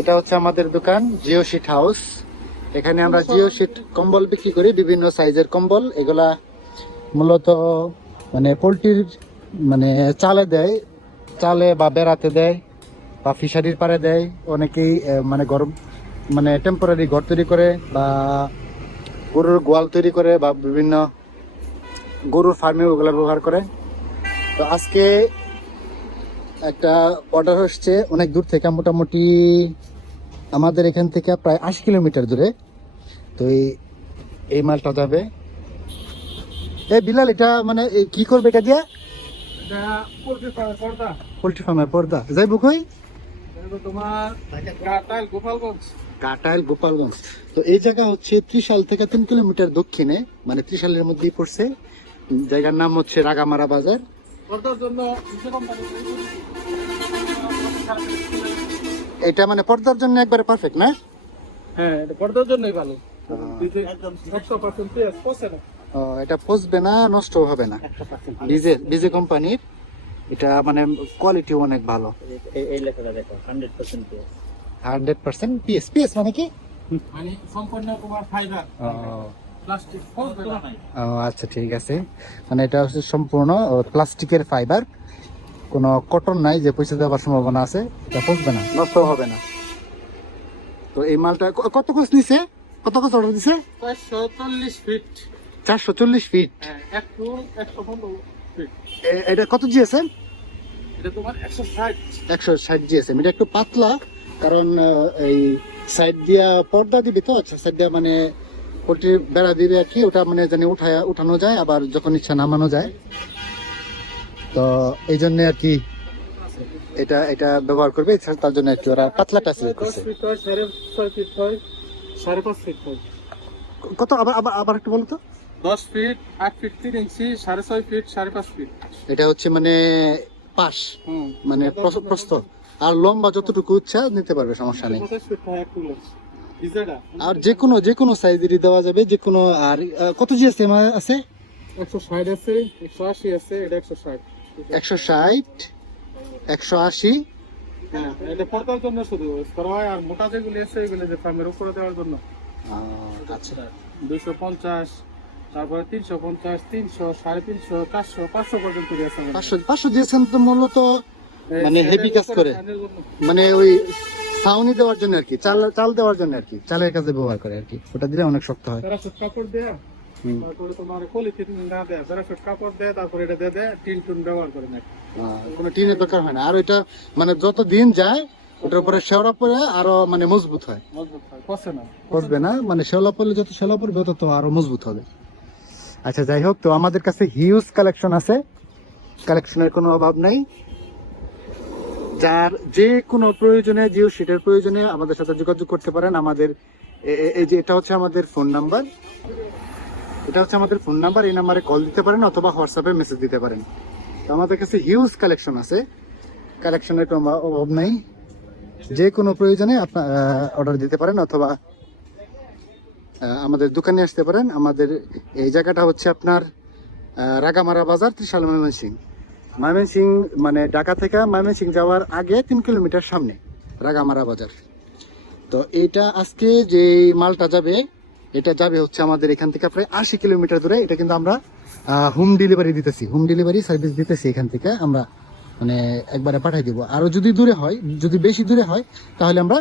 এটা হচ্ছে আমাদের দোকান জিও শিট হাউস এখানে আমরা জিও শিট কম্বল বিক্রি করি বিভিন্ন সাইজের কম্বল। এগুলা মূলত মানে পোলট্রির মানে চালে দেয়। চালে বা বেড়াতে দেয় বা ফিশারির পারে দেয়। অনেকেই মানে গরম মানে টেম্পোরারি ঘর তৈরি করে বা গরুর গোয়াল তৈরি করে বা বিভিন্ন গরুর ফার্মে ওগুলো ব্যবহার করে। তো আজকে একটা অর্ডার হচ্ছে অনেক দূর থেকে মোটামুটি আমাদের এখান থেকে প্রায় আশি কিলোমিটার দূরে। তো এই এই মালটা যাবে। এই বিলাল এটা মানে এই কি করবে এটা দিয়ে? পোল্ট্রি ফার্মের পর্দা। পোল্ট্রি ফার্মের পর্দা। যাইব কই? এটা তোমার গোপালগঞ্জ। কাটাইল গোপালগঞ্জ। তো এই জায়গা হচ্ছে ত্রিশাল থেকে তিন কিলোমিটার দক্ষিণে মানে ত্রিশালের মধ্যেই পড়ছে। জায়গার নাম হচ্ছে রাগামারা বাজার। পর্দার জন্য এটা মানে পর্দার জন্য একবারে পারফেক্ট না? হ্যাঁ এটা পর্দার জন্যই ভালো। এটা পচবে না নষ্ট হবে না। ডিজে ডিজে কোম্পানির এটা মানে কোয়ালিটি অনেক ভালো। এই লেখাটা দেখো hundred percent hundred percent PS PS মানে কি? মানে সম্পূর্ণ তোমার ফাইবার ও আচ্ছা ঠিক আছে। মানে এটা হচ্ছে সম্পূর্ণ প্লাস্টিকের ফাইবার। কোনো কটন নাই যে পয়সা দেওয়ার সম্ভাবনা আছে এটা পচবে না। নষ্ট হবে না। তো এই মালটা কত কস নিছে কত কস অর্ডার দিছে? ফিট চারশো চল্লিশ ফিট হ্যাঁ ফিট এটা কত জিএসএম এটা তোমার একশো ষাট। একশো ষাট জিএসএম এটা একটু পাতলা কারণ এই সাইড দিয়া পর্দা দিবি তো? আচ্ছা সাইড দিয়া মানে পোলট্রির বেড়া দিয়ে কি ওটা মানে জানি উঠায় উঠানো যায় আবার যখন ইচ্ছা নামানো যায়। তো এই জন্য আর কি এটা এটা ব্যবহার করবে তার জন্য একটু ওরা পাতলাটা সিলেক্ট করছে। কত আবার আবার আবার একটু বলো তো। দশ ফিট আট ফিট তিন ইঞ্চি সাড়ে ছয় ফিট সাড়ে পাঁচ ফিট এটা হচ্ছে মানে পাশ মানে প্রস- প্রস্থ। আর লম্বা যতটুকু ইচ্ছা নিতে পারবে সমস্যা নেই। আর যে কোনো যে কোনো সাইজেরই দেওয়া যাবে যে কোনো আর কত জিএসএম আছে একশো ষাট আছে একশো আশি আছে এটা একশো ষাট। একশো ষাট একশো আশি। হ্যাঁ এটা পর্দার জন্য শুধু করা হয় আর মোটা যেগুলি আছে এগুলো যে ফার্মের উপরে দেওয়ার জন্য। আচ্ছা। দুইশো পঞ্চাশ তারপরে তিনশো পঞ্চাশ তিনশো সাড়ে তিনশো চারশো পাঁচশো পর্যন্ত আছে পাঁচশো পাঁচশো তো মূলত মানে heavy কাজ করে। মানে ওই ছাউনি দেওয়ার জন্য আর কি চাল চাল দেওয়ার জন্য আর কি চালের কাজে ব্যবহার করে আর কি। ওটা দিলে অনেক শক্ত হয়। কাপড় দেয়া তারপরে তোমার পলিথিন না দেয়া প্যারাসুট কাপড় দেয় তারপরে এটা দিয়ে দেয় টিন টুন ব্যবহার করে কোনো টিনের দরকার হয় না। আর ওইটা মানে যত দিন যায় ওটার উপরে শেওড়া পরে আরও মানে মজবুত হয়। মজবুত হয় না। বসবে না মানে শেওলা পড়লে যত শেওলা পড়বে তত আরও মজবুত হবে। আচ্ছা যাই হোক তো আমাদের কাছে হিউজ কালেকশন আছে। কালেকশনের কোনো অভাব নাই। যার যে কোনো প্রয়োজনে, জিও সেটার প্রয়োজনে আমাদের সাথে যোগাযোগ করতে পারেন। আমাদের এই যে এটা হচ্ছে আমাদের ফোন নাম্বার। এটা হচ্ছে আমাদের ফোন নাম্বার। এই নাম্বারে কল দিতে পারেন অথবা হোয়াটসঅ্যাপে মেসেজ দিতে পারেন। তো আমাদের কাছে হিউজ কালেকশন আছে। কালেকশনের কোনো অভাব নাই। যে কোনো প্রয়োজনে আপনার অর্ডার দিতে পারেন অথবা আমাদের দোকানে আসতে পারেন। আমাদের এই জায়গাটা হচ্ছে আপনার রাগামারা বাজার ত্রিশাল ময়মনসিং ময়মনসিং মানে ঢাকা থেকে ময়মনসিং যাওয়ার আগে তিন কিলোমিটার সামনে রাগামারা বাজার। তো এটা আজকে যে মালটা যাবে, এটা যাবে হচ্ছে আমাদের এখান থেকে প্রায় আশি কিলোমিটার দূরে। এটা কিন্তু আমরা হোম ডেলিভারি দিতেছি। হোম ডেলিভারি সার্ভিস দিতেছি এখান থেকে। আমরা মানে একবারে পাঠাই দিব। আরও যদি দূরে হয়, যদি বেশি দূরে হয়, তাহলে আমরা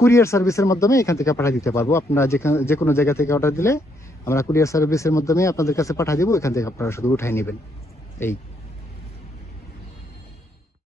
কুরিয়ার সার্ভিসের মাধ্যমে এখান থেকে পাঠিয়ে দিতে পারব। আপনারা যেখানে যে কোনো জায়গা থেকে অর্ডার দিলে আমরা কুরিয়ার সার্ভিসের মাধ্যমে আপনাদের কাছে পাঠিয়ে দেবো। এখান থেকে আপনারা শুধু উঠাই নেবেন। এই।